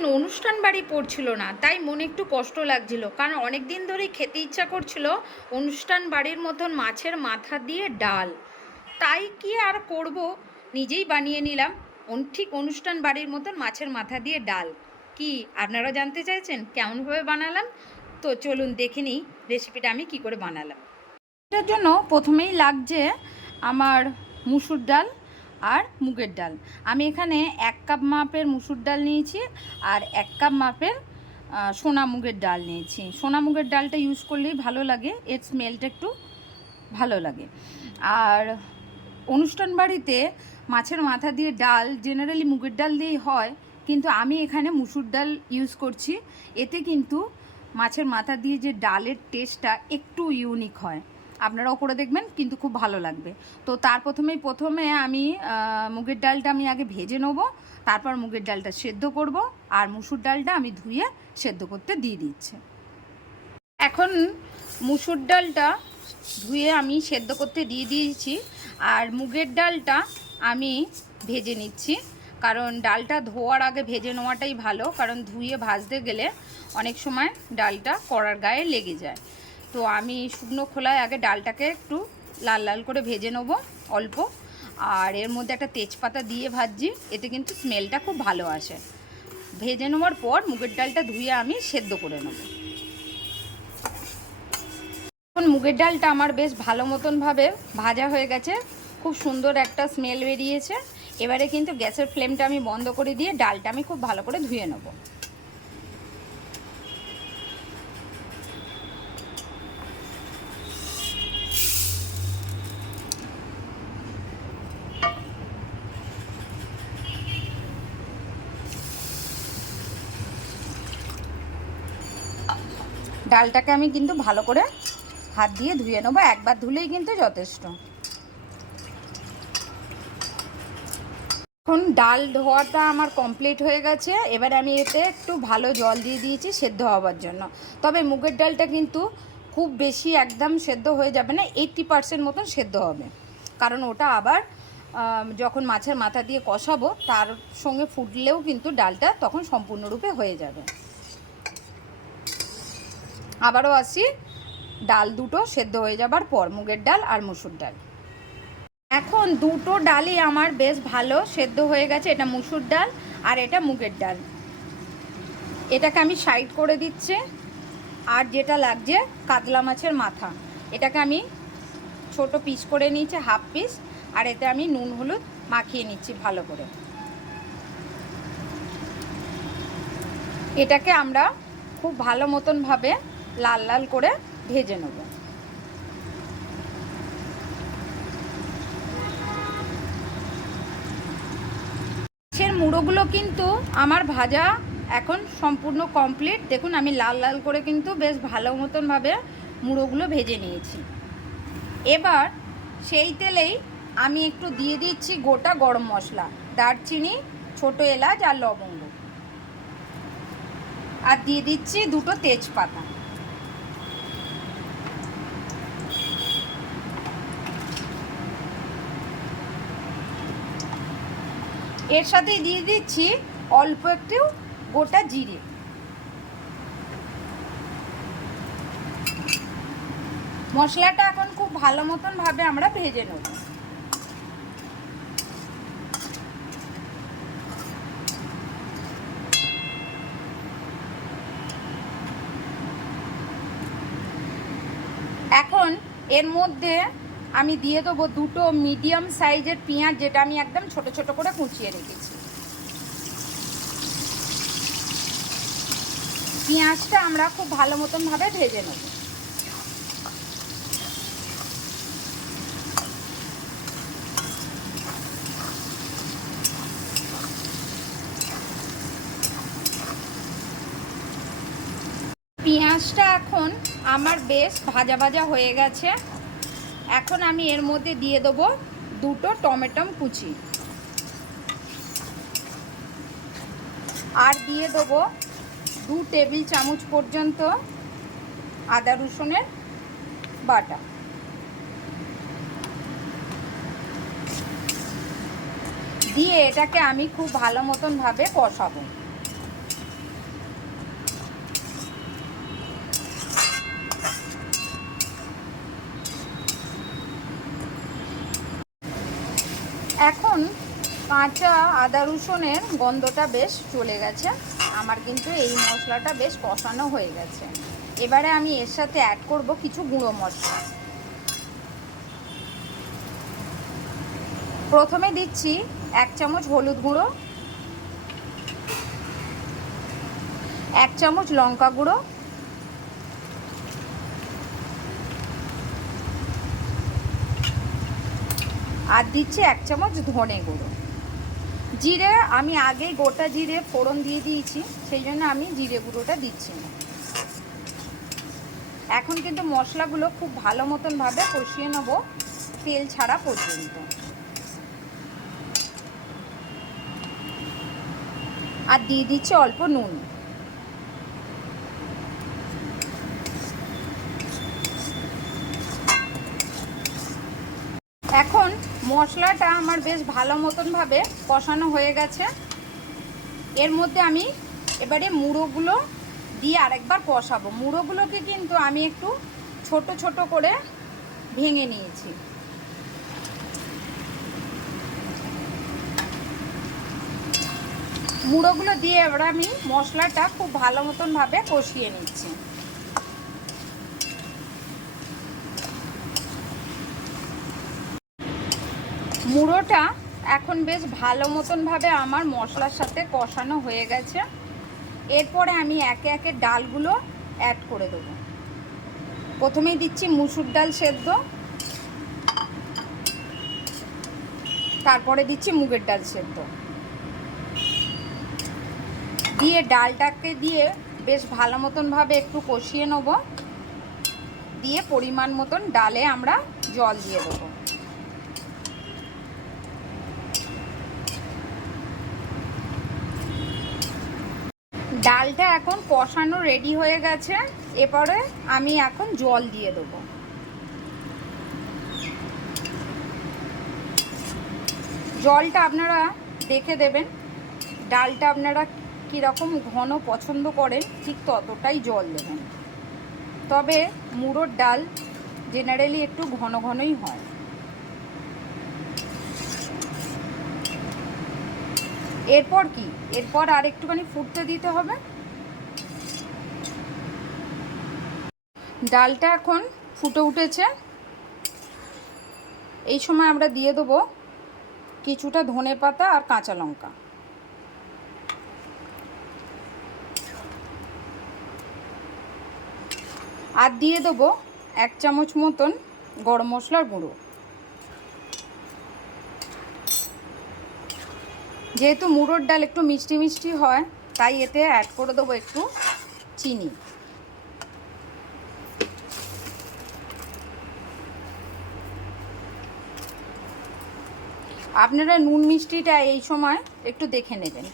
দিন অনুষ্ঠান বাড়ি পড়ছিল না, তাই মনে একটু কষ্ট লাগছিল, কারণ অনেক দিন ধরেই খেতে ইচ্ছা করছিল অনুষ্ঠান বাড়ির মতন মাছের মাথা দিয়ে ডাল। তাই কি আর করব, নিজেই বানিয়ে নিলাম ঠিক অনুষ্ঠান বাড়ির মতন মাছের মাথা দিয়ে ডাল। কি আপনারা জানতে চাইছেন কেমনভাবে বানালাম? তো চলুন দেখে নিই রেসিপিটা আমি কি করে বানালাম। এটার জন্য প্রথমেই লাগছে আমার মুসুর ডাল আর মুগের ডাল। আমি এখানে 1 কাপ মাপের মুসুর ডাল নিয়েছি আর 1 কাপ মাপের সোনা মুগের ডাল নিয়েছি। সোনা মুগের ডালটা ইউজ করলেই ভালো লাগে, এর স্মেলটা একটু ভালো লাগে। আর অনুষ্ঠান বাড়িতে মাছের মাথা দিয়ে ডাল জেনারেলি মুগের ডাল দিয়েই হয়, কিন্তু আমি এখানে মুসুর ডাল ইউজ করছি। এতে কিন্তু মাছের মাথা দিয়ে যে ডালের টেস্টটা একটু ইউনিক হয়, আপনারাও করে দেখবেন, কিন্তু খুব ভালো লাগবে। তো তার প্রথমে আমি মুগের ডালটা আমি আগে ভেজে নেব, তারপর মুগের ডালটা সেদ্ধ করব, আর মুসুর ডালটা আমি ধুয়ে সেদ্ধ করতে দিয়ে দিচ্ছি। এখন মুসুর ডালটা ধুয়ে আমি সেদ্ধ করতে দিয়ে দিয়েছি, আর মুগের ডালটা আমি ভেজে নিচ্ছি, কারণ ডালটা ধোয়ার আগে ভেজে নেওয়াটাই ভালো, কারণ ধুয়ে ভাজতে গেলে অনেক সময় ডালটা কড়ার গায়ে লেগে যায়। তো আমি শুকনো খোলায় আগে ডালটাকে একটু লাল লাল করে ভেজে নেবো অল্প, আর এর মধ্যে একটা তেজপাতা দিয়ে ভাজছি, এতে কিন্তু স্মেলটা খুব ভালো আসে। ভেজে নেওয়ার পর মুগের ডালটা ধুয়ে আমি সেদ্ধ করে নেব। এখন মুগের ডালটা আমার বেশ ভালো মতনভাবে ভাজা হয়ে গেছে, খুব সুন্দর একটা স্মেল বেরিয়েছে। এবারে কিন্তু গ্যাসের ফ্লেমটা আমি বন্ধ করে দিয়ে ডালটা আমি খুব ভালো করে ধুয়ে নেব। ডালটাকে আমি কিন্তু ভালো করে হাত দিয়ে ধুয়ে নেবো, একবার ধুলেই কিন্তু যথেষ্ট। এখন ডাল ধোয়াটা আমার কমপ্লিট হয়ে গেছে। এবারে আমি এতে একটু ভালো জল দিয়ে দিয়েছি সেদ্ধ হওয়ার জন্য। তবে মুগের ডালটা কিন্তু খুব বেশি একদম সেদ্ধ হয়ে যাবে না, 80% মতন সেদ্ধ হবে, কারণ ওটা আবার যখন মাছের মাথা দিয়ে কষাবো তার সঙ্গে ফুটলেও কিন্তু ডালটা তখন সম্পূর্ণরূপে হয়ে যাবে। আবারও আসি, ডাল দুটো সেদ্ধ হয়ে যাবার পর, মুগের ডাল আর মুসুর ডাল। এখন দুটো ডালই আমার বেশ ভালো সেদ্ধ হয়ে গেছে, এটা মুসুর ডাল আর এটা মুগের ডাল। এটাকে আমি সাইড করে দিচ্ছি। আর যেটা লাগছে কাতলা মাছের মাথা, এটাকে আমি ছোট পিস করে নিয়েছি, হাফ পিস, আর এতে আমি নুন হলুদ মাখিয়ে নিচ্ছি ভালো করে। এটাকে আমরা খুব ভালো মতনভাবে লাল লাল করে ভেজে নেব। মাছের মুড়োগুলো কিন্তু আমার ভাজা এখন সম্পূর্ণ কমপ্লিট। দেখুন আমি লাল লাল করে কিন্তু বেশ ভালো মতনভাবে মুড়োগুলো ভেজে নিয়েছি। এবার সেই তেলেই আমি একটু দিয়ে দিচ্ছি গোটা গরম মশলা, দারচিনি, ছোট এলাচ আর লবঙ্গ, আর দিয়ে দিচ্ছি দুটো তেজপাতা। এর সাথেই দিয়ে দিচ্ছি অল্প একটু গোটা জিরে। মশলাটা এখন খুব ভালো মতনভাবে আমরা ভেজে নেব। এখন এর মধ্যে আমি দিয়ে দেবো দুটো মিডিয়াম সাইজের পেঁয়াজ, যেটা আমি একদম ছোট ছোট করে কুচিয়ে রেখেছি। পেঁয়াজটা আমরা খুব ভালো মতনভাবে ভেজে নেব। পেঁয়াজটা এখন আমার বেশ ভাজা ভাজা হয়ে গেছে। এখন আমি এর মধ্যে দিয়ে দেবো দুটো টমেটো কুচি, আর দিয়ে দেবো 2 টেবিল চামচ পর্যন্ত আদা রসুনের বাটা। দিয়ে এটাকে আমি খুব ভালো মতনভাবে কষাবো। এখন কাঁচা আদা রসুনের গন্ধটা বেশ চলে গেছে, আমার কিন্তু এই মশলাটা বেশ কষানো হয়ে গেছে। এবারে আমি এর সাথে অ্যাড করব কিছু গুঁড়ো মশলা। প্রথমে দিচ্ছি 1 চামচ হলুদ গুঁড়ো, 1 চামচ লঙ্কা গুঁড়ো, আর দিচ্ছি 1 চামচ ধনে গুঁড়ো। জিরে আমি আগেই গোটা জিরে ফোড়ন দিয়ে দিয়েছি, সেই জন্য আমি জিরে গুঁড়োটা দিচ্ছি না। এখন কিন্তু মশলাগুলো খুব ভালো মতনভাবে কষিয়ে নেব তেল ছাড়া পর্যন্ত। আর দিয়ে দিচ্ছি অল্প নুন। এখন মশলাটা আমার বেশ ভালো মতনভাবে কষানো হয়ে গেছে। এর মধ্যে আমি এবারে মুড়োগুলো দিয়ে আরেকবার কষাবো। মুড়োগুলোকে কিন্তু আমি একটু ছোট ছোট করে ভেঙে নিয়েছি। মুড়োগুলো দিয়ে এবার আমি মশলাটা খুব ভালো মতনভাবে কষিয়ে নিচ্ছি। মুড়োটা এখন বেশ ভালো মতনভাবে আমার মশলার সাথে কষানো হয়ে গেছে। এরপরে আমি একে একে ডালগুলো অ্যাড করে দেবো। প্রথমেই দিচ্ছি মুসুর ডাল সেদ্ধ, তারপরে দিচ্ছি মুগের ডাল সেদ্ধ, দিয়ে ডালটাকে দিয়ে বেশ ভালো মতনভাবে একটু কষিয়ে নেব। দিয়ে পরিমাণ মতন ডালে আমরা জল দিয়ে দেবো। ডালটা এখন কষানো রেডি হয়ে গেছে। এরপরে আমি এখন জল দিয়ে দেবো। জলটা আপনারা দেখে দেবেন, ডালটা আপনারা কীরকম ঘন পছন্দ করেন ঠিক ততটাই জল দেবেন। তবে মুড়োর ডাল জেনারেলি একটু ঘন ঘনই হয়। এরপর কি, এরপর আর একটুখানি ফুটতে দিতে হবে। ডালটা এখন ফুটে উঠেছে। এই সময় আমরা দিয়ে দেবো কিছুটা ধনেপাতা আর কাঁচা লঙ্কা। আর দিয়ে দেবো 1 চামচ মতন গরম মশলার গুঁড়ো। যেহেতু মুড়োর ডাল একটু মিষ্টি মিষ্টি হয়, তাই এতে অ্যাড করে দেবো একটু চিনি। আপনারা নুন মিষ্টিটা এই সময় একটু দেখে নেবেন।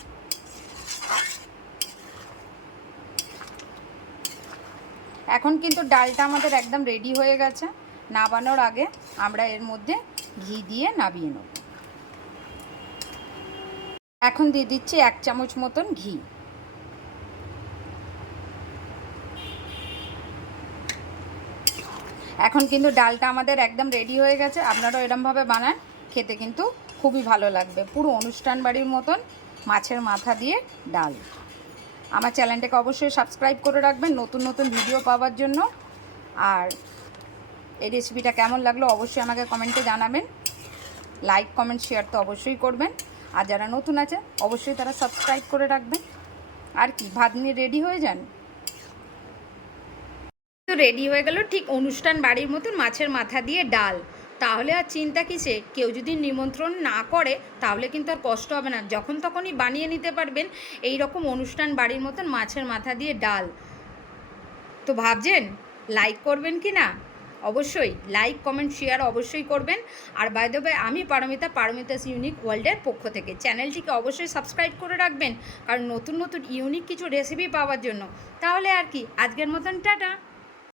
এখন কিন্তু ডালটা আমাদের একদম রেডি হয়ে গেছে। নামানোর আগে আমরা এর মধ্যে ঘি দিয়ে নামিয়ে নেব। এখন দিয়ে দিচ্ছি 1 চামচ মতন ঘি। এখন কিন্তু ডালটা আমাদের একদম রেডি হয়ে গেছে। আপনারাও এরমভাবে বানান, খেতে কিন্তু খুবই ভালো লাগবে। পুরো অনুষ্ঠান বাড়ির মতন মাছের মাথা দিয়ে ডাল। আমার চ্যানেলটাকে অবশ্যই সাবস্ক্রাইব করে রাখবেন নতুন নতুন ভিডিও পাওয়ার জন্য। আর এই রেসিপিটা কেমন লাগলো অবশ্যই আমাকে কমেন্টে জানাবেন। লাইক কমেন্ট শেয়ার তো অবশ্যই করবেন। আর যারা নতুন আছে অবশ্যই তারা সাবস্ক্রাইব করে রাখবেন। আর কি, ভাত নিয়ে রেডি হয়ে যান। তো রেডি হয়ে গেল ঠিক অনুষ্ঠান বাড়ির মতন মাছের মাথা দিয়ে ডাল। তাহলে আর চিন্তা কিসে, কেউ যদি নিমন্ত্রণ না করে তাহলে কিন্তু আর কষ্ট হবে না, যখন তখনই বানিয়ে নিতে পারবেন এই রকম অনুষ্ঠান বাড়ির মতন মাছের মাথা দিয়ে ডাল। তো ভাবছেন লাইক করবেন কি না? অবশ্যই লাইক কমেন্ট শেয়ার অবশ্যই করবেন। আর বাই দ্য ওয়ে আমি পারমিতাস ইউনিক ওয়ার্ল্ডের পক্ষ থেকে চ্যানেলটিকে অবশ্যই সাবস্ক্রাইব করে রাখবেন, কারণ নতুন নতুন ইউনিক কিছু রেসিপি পাওয়ার জন্য। তাহলে আর কি, আজকের মতন টাটা।